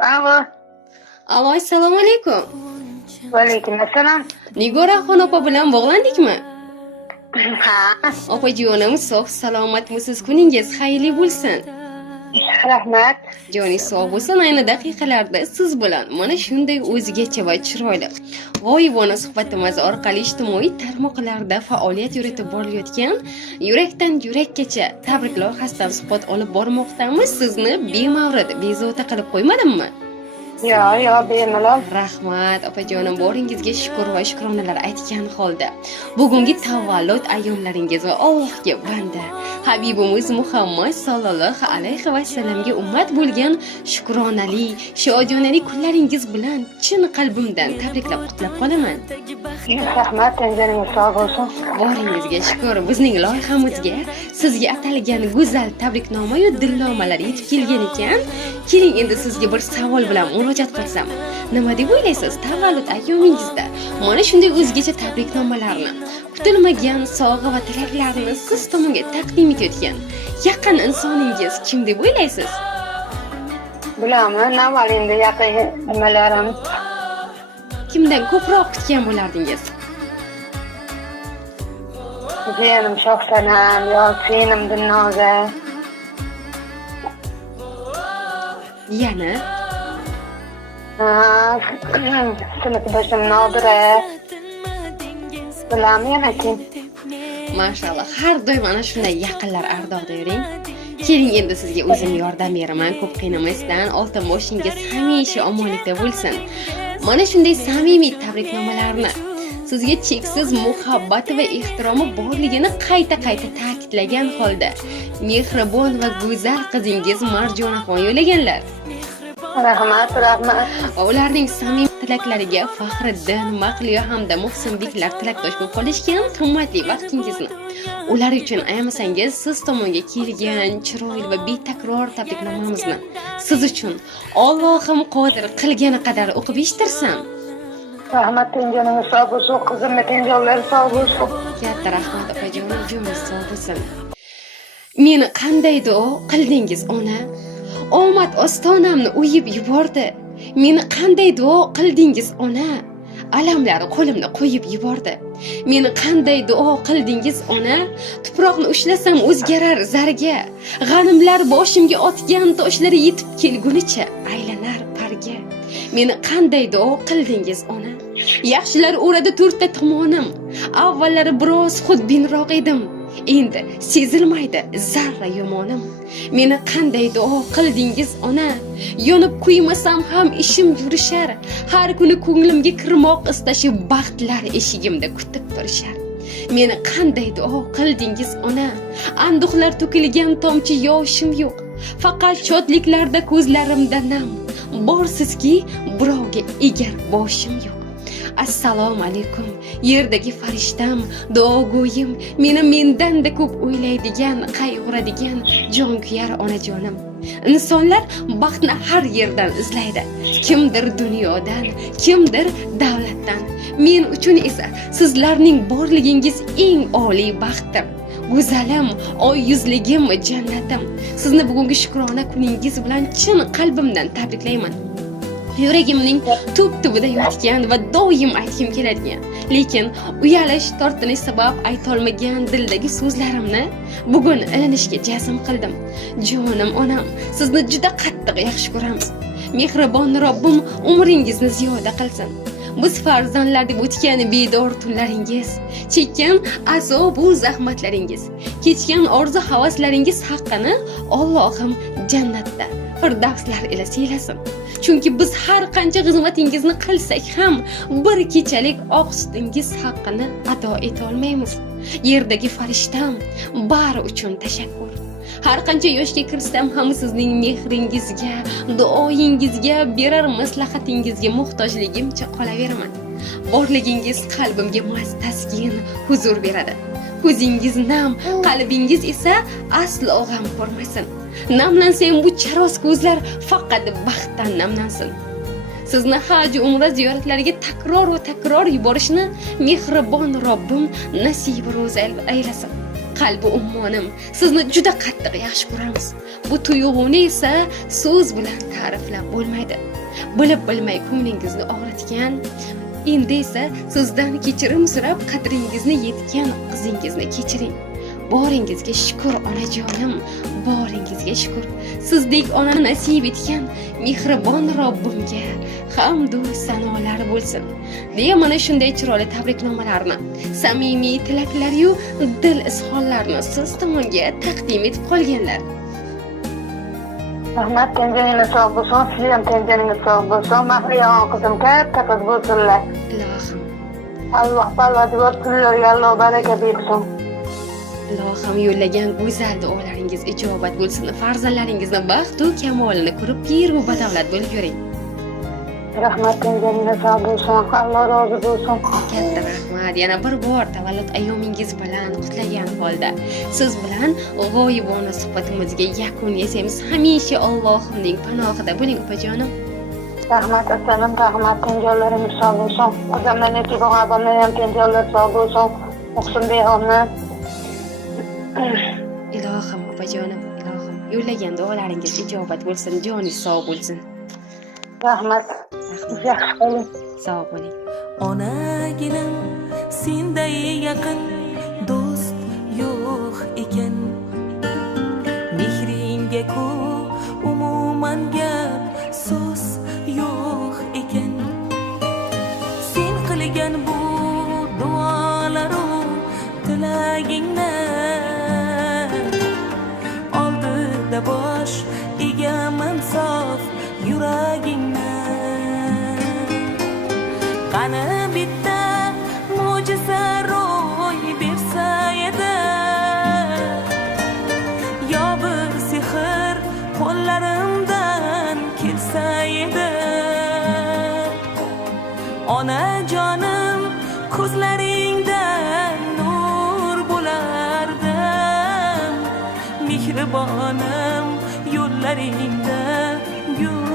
Alo. Alo, assalomu alaykum. Va alaykum assalom. Nigoraxon opa bilan bog'landikmi? Ha. Opajonim, sog' salomatmisiz? Kuningiz xayrli bo'lsin. Rahmat. Joningiz sog' bo'lsin. Ayni daqiqalarda siz bilan mana shunday o'zgacha va chiroyli g'oyibona suhbatimiz orqali ijtimoiy tarmoqlarda faoliyat yuritib borayotgan yurakdan yurakkacha tabrik loyihasidan suhbat olib bormoqdamiz. Sizni bemavrid bezovta qilib qo'ymadimmi? Yo, bemalol. Rahmat opajonim, boringizga shukr va shukronalar aytgan holda bugungi tavallud ayyomlaringiz va Allohga banda Habibimiz Muhammad sallallohu alayhi va sallamga ummat bo'lgan shukronali, shodiyonali kunlaringiz bilan chin qalbimdan tabriklab qutlab qolaman. Rahmat, tanganingiz sog' bo'lsin. Boringizga shukr. Bizning loyihamizga sizga atalgan go'zal tabriknoma va dilnomalar yetib kelgan ekan. Keling endi sizga bir savol bilan murojaat qilsam. Nima deb o'ylaysiz? Tavallud ayyomingizda mana shunday o'zgacha tabriknomalarni, kutilmagan sovg'a va tilaklarni siz tomonga taqdim etayotgan yaqin insoningiz kim deb o'ylaysiz? Bilaman, avval endi yaqin nimalarim. Kimdan ko'proq kutgan bo'lardingiz? Jiyanim Shohsanam yo Senim Dilnoza. Yana sinfdoshim Nodira. Bilaman yana kim? Mashalloh, har doim ana shunday yaqinlar ardog'ida yuring. Keling endi sizga o'zim yordam beraman, ko'p qiynamasdan. Oltin boshingiz hamisha omonlikda bo'lsin. Mana shunday samimiy tabriknomalarni sizga cheksiz muhabbati va ehtiromi borligini qayta-qayta ta'kidlagan holda mehribon va go'zal qizingiz Marjonaxon yo'llaganlar. Rahmat. Ularning samimiy tilaklariga Faxriddin, Maqliyo hamda Muhsinbeklar tilakdosh bo'lib qolishgan. Qimmatli vaqtingizni ular uchun ayamasangiz, siz tomonga kelgan chiroyli va betakror tabriknomamizni siz uchun Allohim qodir qilgani qadar o'qib eshitirsam. Rahmat, tanganingiz sog' bo'lsin, qizimning tanganlari sog' bo'lsin. Katta rahmat opajonim, joningiz sog' bo'lsin. Meni qanday duo qildingiz ona? Omad ostonamni uyib yubordi. Meni qanday duo qildingiz ona? Alamlari qo'limni qo'yib yubordi. Meni qanday duo qildingiz ona? Tuproqni ushlasam o'zgarar zarga. G'animlar boshimga otgan toshlari yetib kelgunicha aylanar parga. Meni qanday duo qildingiz ona? Yaxshilar o'radi to'rtta tomonim. Avvallari biroz xudbinroq edim. Endi sezilmaydi zarra yomonim. Meni qanday duo qildingiz ona? Yonib kuymasam ham ishim yurishar. Har kuni ko'nglimga kirmoq istashib baxtlar eshigimda kutib turishar. Meni qanday duo qildingiz ona? Anduhlar to'kilgan tomchi yoshim yo'q. Faqat shodliklarda ko'zlarimda nam. Borsizki, birovga egar boshim yo'q. Assalomu alaykum, yerdagi farishtam, duogo'yim, meni mendanda ko'p o'ylaydigan, qayg'uradigan jonkuyar onajonim. Insonlar baxtni har yerdan izlaydi. Kimdir dunyodan, kimdir davlatdan. Men uchun esa sizlarning borligingiz eng oliy baxtdir. Go'zalim, oy yuzligim, jannatim. Sizni bugungi shukrona kuningiz bilan chin qalbimdan tabriklayman. Yuragimning tub-tubida yotgan va doim aytgim keladigan, lekin uyalish, tortinish sabab aytolmagan dildagi so'zlarimni bugun ilinishga jazm qildim. Jonim onam, sizni juda qattiq yaxshi ko'ramiz. Mehribon Robbim umringizni ziyoda qilsin. Biz farzandlar deb o'tgan bedor tunlaringiz, chekkan azob va zahmatlaringiz, kechgan orzu havaslaringiz haqqini Allohim jannatda firdavslar ila siylasin. Chunki biz har qancha xizmatingizni qilsak ham bir kechalik oq sutingiz haqqini ado eta olmaymiz. Yerdagi farishtam, bari uchun tashakkur. Har qancha yoshga kirsam ham sizning mehringizga, duoyingizga, berar maslahatingizga muhtojligimcha qolaveraman. Borligingiz qalbimga taskin, huzur beradi. Ko'zingiz nam, qalbingiz esa aslo g'am ko'rmasin. Namlansang bu charos ko'zlar faqat baxtdan namlansin. Sizni haj umra ziyoratlariga takror yuborishni mehribon Robbim nasib ro'za aylasin. qalbi ummonim, sizni juda qattiq yaxshi ko'ramiz. Bu tuyg'uni esa so'z bilan ta'riflab bo'lmaydi. Bilib bilmay ko'nglingizni og'ritgan, endi esa sizdan kechirim so'rab qadringizni yetgan qizingizni kechiring. Boringizga shukr onajonim, boringizga shukr. Sizdek onani nasib etgan mehribon Robbimga hamd va sanolar bo'lsin. Deya mana shunday chiroyli tabriknomalarni, samimiy tilaklar yu dil izhorlarini siz tomonga taqdim etib qolganlar. Rahmat, tenjoningiz sog' bo'lsin, siz ham tenjoningiz sog' bo'lsin. Mahriyon qizim katta qiz bo'lsinlar. Ilohim, Alloh parvardigor kunlarga Alloh baraka bersin. Ilohim yo'llagan go'zal duolaringiz ijobat bo'lsin. Farzandlaringizni baxt va kamolini ko'rib, pir va badavlat bo'lib yuring. Rahmat, tenjoningiz sog' bo'lsin. Alloh rozi bo'lsin. Katta rahmat. Yana bir bor tavallud ayyomingiz bilan qutlagan holda siz bilan g'oyibona suhbatimizga yakun yasaymiz. Hamisha Allohimning panohida bo'ling opajonim. Rahmat, assalom, rahmat, tenjonlaringiz sog' bo'lsin. Qizimdan necha bog'abonlar ham tenjonlar sog' bo'lsin. Muhsin beg'omni. Ilohim opajonim, ilohim yo'llagan duolaringiz ijobat bo'lsin, joningiz sog' bo'lsin. Rahmat. Yaxshi qoling. Sog' bo'ling. Onaginim senday yaqin do'st yo'q ekan, mehringga ku umuman gap so'z yo'q ekan. Sen qilgan bu duolaru tilagingni oldida bosh egaman sof yuragingni. Qani bitta mo'jiza ro'y bersa edi, yo bir sehr qo'llarimdan kelsa edi. Onajonim ko'zlaringdan nur bo'lardim, mehribonim yo'llaringda gul